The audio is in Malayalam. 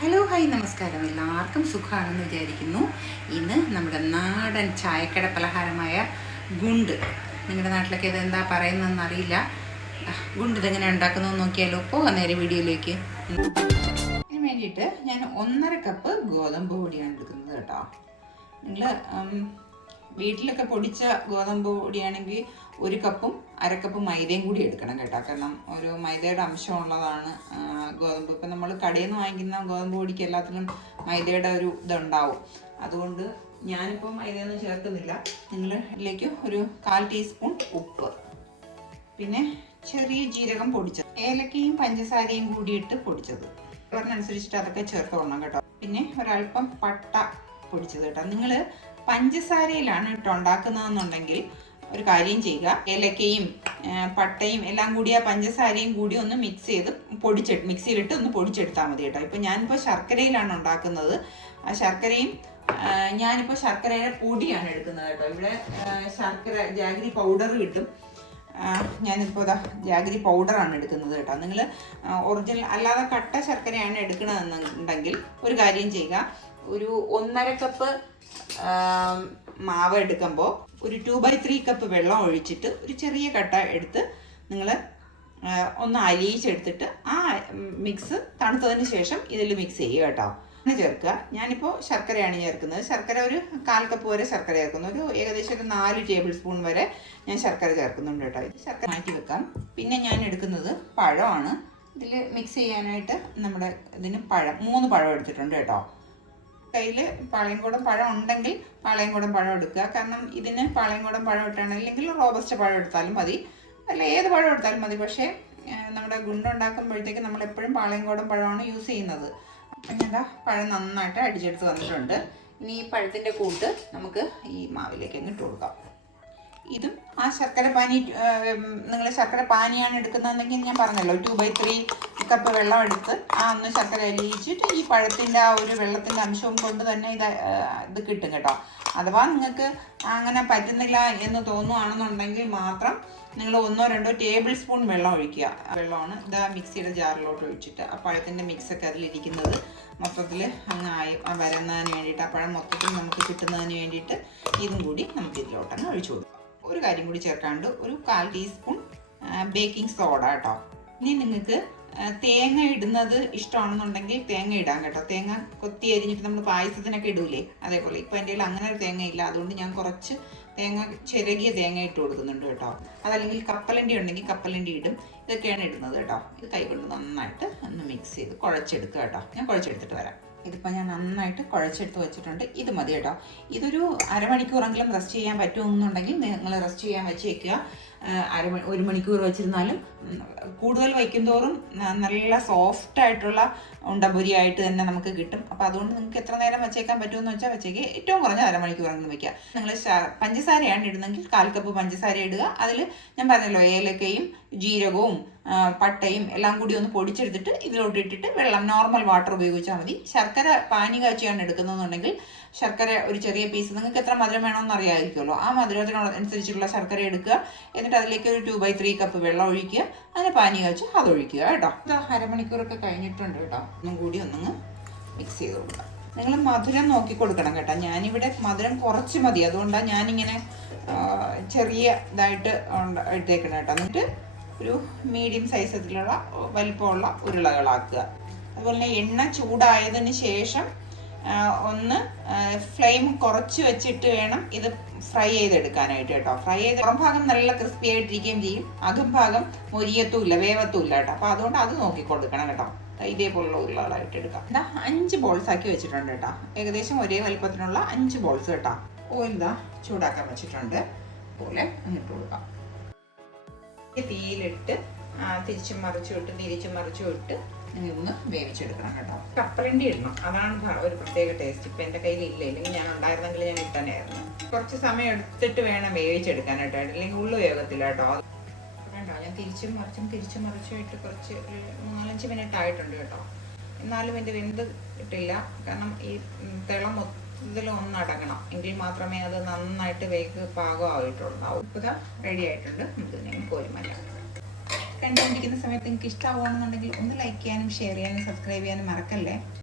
ഹലോ ഹായ് നമസ്കാരം. എല്ലാവർക്കും സുഖമാണെന്ന് വിചാരിക്കുന്നു. ഇന്ന് നമ്മുടെ നാടൻ ചായക്കട പലഹാരമായ ഗുണ്ട്. നിങ്ങളുടെ നാട്ടിലൊക്കെ ഇത് എന്താ പറയുന്നതെന്ന് അറിയില്ല. ഗുണ്ട് ഇതെങ്ങനെ ഉണ്ടാക്കുന്നതെന്ന് നോക്കിയാലോ. പോകാം നേരെ വീഡിയോയിലേക്ക്. അതിന് വേണ്ടിയിട്ട് ഞാൻ ഒന്നര കപ്പ് ഗോതമ്പ് പൊടിയാണ് എടുക്കുന്നത് കേട്ടോ. നിങ്ങൾ വീട്ടിലൊക്കെ പൊടിച്ച ഗോതമ്പ് പൊടിയാണെങ്കിൽ ഒരു കപ്പും അരക്കപ്പ് മൈദയും കൂടി എടുക്കണം കേട്ടോ. കാരണം ഒരു മൈദയുടെ അംശമുള്ളതാണ് ഗോതമ്പ് കടയിൽ നിന്ന് വാങ്ങിക്കുന്ന ഗോതമ്പ് പൊടിക്ക് എല്ലാത്തിനും മൈദയുടെ ഒരു ഇതുണ്ടാവും. അതുകൊണ്ട് ഞാനിപ്പോൾ മൈദയൊന്നും ചേർക്കുന്നില്ല. നിങ്ങൾ ഇതിലേക്ക് ഒരു കാൽ ടീസ്പൂൺ ഉപ്പ്. പിന്നെ ചെറിയ ജീരകം പൊടിച്ചത്. ഏലക്കയും പഞ്ചസാരയും കൂടിയിട്ട് പൊടിച്ചത്. പറഞ്ഞനുസരിച്ചിട്ട് അതൊക്കെ ചേർത്ത് കൊള്ളണം കേട്ടോ. പിന്നെ ഒരല്പം പട്ട പൊടിച്ചത് കേട്ടോ. നിങ്ങൾ പഞ്ചസാരയിലാണ് ഇട്ടുണ്ടാക്കുന്നതെന്നുണ്ടെങ്കിൽ ഒരു കാര്യം ചെയ്യുക. ഏലക്കയും പട്ടയും എല്ലാം കൂടി ആ പഞ്ചസാരയും കൂടി ഒന്ന് മിക്സ് ചെയ്ത് പൊടിച്ചെടു മിക്സിയിലിട്ട് ഒന്ന് പൊടിച്ചെടുത്താൽ മതി കേട്ടോ. ഇപ്പം ഞാനിപ്പോൾ ശർക്കരയിലാണ് ഉണ്ടാക്കുന്നത്. ആ ശർക്കരയും ഞാനിപ്പോൾ ശർക്കരയുടെ പൊടിയാണ് എടുക്കുന്നത് കേട്ടോ. ഇവിടെ ശർക്കര ജാഗരി പൗഡർ കിട്ടും. ഞാനിപ്പോൾ ഇതാ ജാഗരി പൗഡറാണ് എടുക്കുന്നത് കേട്ടോ. നിങ്ങൾ ഒറിജിനൽ അല്ലാതെ കട്ട ശർക്കരയാണ് എടുക്കണമെന്നുണ്ടെങ്കിൽ ഒരു കാര്യം ചെയ്യുക. ഒരു ഒന്നര കപ്പ് മാവ് എടുക്കുമ്പോൾ ഒരു ടു ബൈ ത്രീ കപ്പ് വെള്ളം ഒഴിച്ചിട്ട് ഒരു ചെറിയ കട്ട എടുത്ത് നിങ്ങൾ ഒന്ന് അലിയിച്ചെടുത്തിട്ട് ആ മിക്സ് തണുത്തതിന് ശേഷം ഇതിൽ മിക്സ് ചെയ്യുക കേട്ടോ. അങ്ങനെ ചേർക്കുക. ഞാനിപ്പോൾ ശർക്കരയാണ് ചേർക്കുന്നത്. ശർക്കര ഒരു കാൽ കപ്പ് വരെ ശർക്കര ചേർക്കുന്നു. ഒരു ഏകദേശം ഒരു നാല് ടേബിൾ സ്പൂൺ വരെ ഞാൻ ശർക്കര ചേർക്കുന്നുണ്ട് കേട്ടോ. ഇത് ശർക്കര മാറ്റി വെക്കാം. പിന്നെ ഞാൻ എടുക്കുന്നത് പഴമാണ്. ഇതിൽ മിക്സ് ചെയ്യാനായിട്ട് നമ്മുടെ ഇതിന് പഴം മൂന്ന് പഴം എടുത്തിട്ടുണ്ട് കേട്ടോ. കയ്യിൽ പാളയംകുടം പഴം ഉണ്ടെങ്കിൽ പാളയംകുടം പഴം എടുക്കുക. കാരണം ഇതിന് പാളയംകുടം പഴം ഇട്ടാണ് അല്ലെങ്കിൽ റോബസ്റ്റ് പഴം എടുത്താലും മതി. അല്ല ഏത് പഴം എടുത്താലും മതി. പക്ഷേ നമ്മുടെ ഗുണ്ടുണ്ടാക്കുമ്പോഴത്തേക്ക് നമ്മൾ എപ്പോഴും പാളയംകൂടം പഴമാണ് യൂസ് ചെയ്യുന്നത്. ഞാൻ പഴം നന്നായിട്ട് അടിച്ചെടുത്ത് വന്നിട്ടുണ്ട്. ഇനി ഈ പഴത്തിന്റെ കൂട്ട് നമുക്ക് ഈ മാവിലേക്ക് അങ്ങ് ഇട്ട് കൊടുക്കാം. ഇതും ആ ശർക്കര പാനി നിങ്ങൾ ശർക്കര പാനിയാണ് എടുക്കുന്നതെന്നെങ്കിൽ ഞാൻ പറഞ്ഞല്ലോ. ടു ബൈ ത്രീ കപ്പ് വെള്ളം എടുത്ത് ആ ഒന്ന് ശർക്കര അലിയിച്ചിട്ട് ഈ പഴത്തിന്റെ ആ ഒരു വെള്ളത്തിന്റെ അംശവും കൊണ്ട് തന്നെ ഇത് ഇത് കിട്ടും കേട്ടോ. അഥവാ നിങ്ങൾക്ക് അങ്ങനെ പറ്റുന്നില്ല എന്ന് തോന്നുകയാണെന്നുണ്ടെങ്കിൽ മാത്രം നിങ്ങൾ ഒന്നോ രണ്ടോ ടേബിൾ സ്പൂൺ വെള്ളം ഒഴിക്കുക. വെള്ളമാണ് ഇതാ മിക്സിയുടെ ജാറിലോട്ട് ഒഴിച്ചിട്ട് ആ പഴത്തിന്റെ മിക്സൊക്കെ അതിലിരിക്കുന്നത് മൊത്തത്തിൽ അങ്ങ് ആയി വരുന്നതിന് വേണ്ടിയിട്ട് ആ പഴം മൊത്തത്തിൽ നമുക്ക് കിട്ടുന്നതിന് വേണ്ടിയിട്ട് ഇതും കൂടി നമുക്ക് ഇതിലോട്ടങ്ങ് ഒഴിച്ചു കൊടുക്കാം. ഒരു കാര്യം കൂടി ചേർക്കാണ്ട് ഒരു കാൽ ടീസ്പൂൺ ബേക്കിംഗ് സോഡ കേട്ടോ. ഇനി നിങ്ങൾക്ക് തേങ്ങ ഇടുന്നത് ഇഷ്ടമാണെന്നുണ്ടെങ്കിൽ തേങ്ങ ഇടാം കേട്ടോ. തേങ്ങ കൊത്തി അരിഞ്ഞിട്ട് നമ്മൾ പായസത്തിനൊക്കെ ഇടൂലേ? അതേപോലെ. ഇപ്പം എന്റെ കയ്യിൽ അങ്ങനെ ഒരു തേങ്ങ ഇല്ല. അതുകൊണ്ട് ഞാൻ കുറച്ച് തേങ്ങ ചിരകിയ തേങ്ങ ഇട്ട് കൊടുക്കുന്നുണ്ട് കേട്ടോ. അതല്ലെങ്കിൽ കപ്പലണ്ടി ഉണ്ടെങ്കിൽ കപ്പലണ്ടി ഇടും. ഇതൊക്കെയാണ് ഇടുന്നത് കേട്ടോ. ഇത് കൈകൊണ്ട് നന്നായിട്ട് ഒന്ന് മിക്സ് ചെയ്ത് കുഴച്ചെടുക്കുക കേട്ടോ. ഞാൻ കുഴച്ചെടുത്തിട്ട് വരാം. ഇതിപ്പോൾ ഞാൻ നന്നായിട്ട് കുഴച്ചെടുത്ത് വെച്ചിട്ടുണ്ട്. ഇത് മതി കേട്ടോ. ഇതൊരു അരമണിക്കൂറെങ്കിലും റെസ്റ്റ് ചെയ്യാൻ പറ്റുമെന്നുണ്ടെങ്കിൽ നിങ്ങൾ റെസ്റ്റ് ചെയ്യാൻ വെച്ചേക്കുക. അര ഒരു മണിക്കൂർ വെച്ചിരുന്നാലും കൂടുതൽ വയ്ക്കും തോറും നല്ല സോഫ്റ്റ് ആയിട്ടുള്ള ഉണ്ടപുരി ആയിട്ട് തന്നെ നമുക്ക് കിട്ടും. അപ്പോൾ അതുകൊണ്ട് നിങ്ങൾക്ക് എത്ര നേരം വെച്ചേക്കാൻ പറ്റുമെന്ന് വെച്ചാൽ വെച്ചേക്ക്. ഏറ്റവും കുറഞ്ഞ അരമണിക്കൂറെങ്കിലും വയ്ക്കുക നിങ്ങൾ പഞ്ചസാരയാണ് ഇടുന്നെങ്കിൽ കാൽ കപ്പ് പഞ്ചസാര ഇടുക. അതിൽ ഞാൻ പറഞ്ഞല്ലോ ഏലക്കയും ജീരകവും പട്ടയും എല്ലാം കൂടി ഒന്ന് പൊടിച്ചെടുത്തിട്ട് ഇതിലോട്ട് ഇട്ടിട്ട് വെള്ളം നോർമൽ വാട്ടർ ഉപയോഗിച്ചാൽ മതി. ശർക്കര പാനി കാച്ചിയാണ് എടുക്കുന്നതെന്നുണ്ടെങ്കിൽ ശർക്കര ഒരു ചെറിയ പീസ് നിങ്ങൾക്ക് എത്ര മധുരം വേണമെന്ന് അറിയാമായിരിക്കുമല്ലോ. ആ മധുരത്തിനനുസരിച്ചുള്ള ശർക്കര എടുക്കുക. എന്നിട്ട് അതിലേക്ക് ഒരു ടു ബൈ ത്രീ കപ്പ് വെള്ളം ഒഴിക്കുക. അതിന് പാനി കാച്ച് അത് ഒഴിക്കുക കേട്ടോ. ഇത് അരമണിക്കൂറൊക്കെ കഴിഞ്ഞിട്ടുണ്ട് കേട്ടോ. ഒന്നും കൂടി ഒന്നങ്ങ് മിക്സ് ചെയ്ത് കൊടുക്കുക നിങ്ങൾ മധുരം നോക്കി കൊടുക്കണം കേട്ടോ. ഞാനിവിടെ മധുരം കുറച്ച് മതി. അതുകൊണ്ടാണ് ഞാനിങ്ങനെ ചെറിയ ഇതായിട്ട് ഇട്ടേക്കണം കേട്ടോ. എന്നിട്ട് ഒരു മീഡിയം സൈസത്തിലുള്ള വലിപ്പമുള്ള ഉരുളകളാക്കുക. അതുപോലെ തന്നെ എണ്ണ ചൂടായതിന് ശേഷം ഒന്ന് ഫ്ലെയിം കുറച്ച് വെച്ചിട്ട് വേണം ഇത് ഫ്രൈ ചെയ്തെടുക്കാനായിട്ട് കേട്ടോ. ഫ്രൈ ചെയ്ത് പുറം ഭാഗം നല്ല ക്രിസ്പി ആയിട്ടിരിക്കുകയും ചെയ്യും. അകംഭാഗം മൊരിയത്തുമില്ല വേവത്തുമില്ല കേട്ടോ. അപ്പോൾ അതുകൊണ്ട് അത് നോക്കി കൊടുക്കണം കേട്ടോ. ഇതേപോലുള്ള ഉരുളകളായിട്ട് എടുക്കാം. ഇതാ അഞ്ച് ബോൾസ് ആക്കി വെച്ചിട്ടുണ്ട് കേട്ടോ. ഏകദേശം ഒരേ വലിപ്പത്തിനുള്ള അഞ്ച് ബോൾസ് കേട്ടോ. ഓ ഇതാ ചൂടാക്കാൻ വെച്ചിട്ടുണ്ട്. പോലെ അങ്ങോട്ട് കൊടുക്കാം. തീയിലിട്ട് തിരിച്ചും മറിച്ചും ഇട്ട് തിരിച്ചും മറിച്ചും ഇട്ട് ഇങ്ങനെ ഒന്ന് വേവിച്ചെടുക്കണം കേട്ടോ. കപ്പലണ്ടി ഇടണം. അതാണ് ഒരു പ്രത്യേക ടേസ്റ്റ് ഇപ്പം എന്റെ കയ്യിൽ ഇല്ല. ഇല്ലെങ്കിൽ ഞാൻ ഉണ്ടായിരുന്നെങ്കിൽ ഞാൻ ഇട്ടനായിരുന്നു. കുറച്ച് സമയം എടുത്തിട്ട് വേണം വേവിച്ചെടുക്കാനായിട്ട് അല്ലെങ്കിൽ ഉള്ളു വേഗത്തില്ല കേട്ടോ. വേണ്ട ഞാൻ തിരിച്ചും മറിച്ചും തിരിച്ചും മറിച്ചും ഇട്ട് കുറച്ച് മൂന്നാലഞ്ച് മിനിറ്റ് ആയിട്ടുണ്ട് കേട്ടോ. എന്നാലും എന്റെ വെന്ത് കിട്ടില്ല കാരണം ഈ തിള മൊത്തത്തിൽ ഒന്ന് അടങ്ങണം. എങ്കിൽ മാത്രമേ അത് നന്നായിട്ട് വേഗ് പാകമായിട്ടുള്ളൂ ഉപ്പ് റെഡി ആയിട്ടുണ്ട്. നമുക്ക് ഇതിനെ കോരിമല്ല കണ്ടുകൊണ്ടിരിക്കുന്ന സമയത്ത് നിങ്ങൾക്ക് ഇഷ്ടമാവുകയാണെന്നുണ്ടെങ്കിൽ ഒന്ന് ലൈക്ക് ചെയ്യാനും ഷെയർ ചെയ്യാനും സബ്സ്ക്രൈബ് ചെയ്യാനും മറക്കല്ലേ?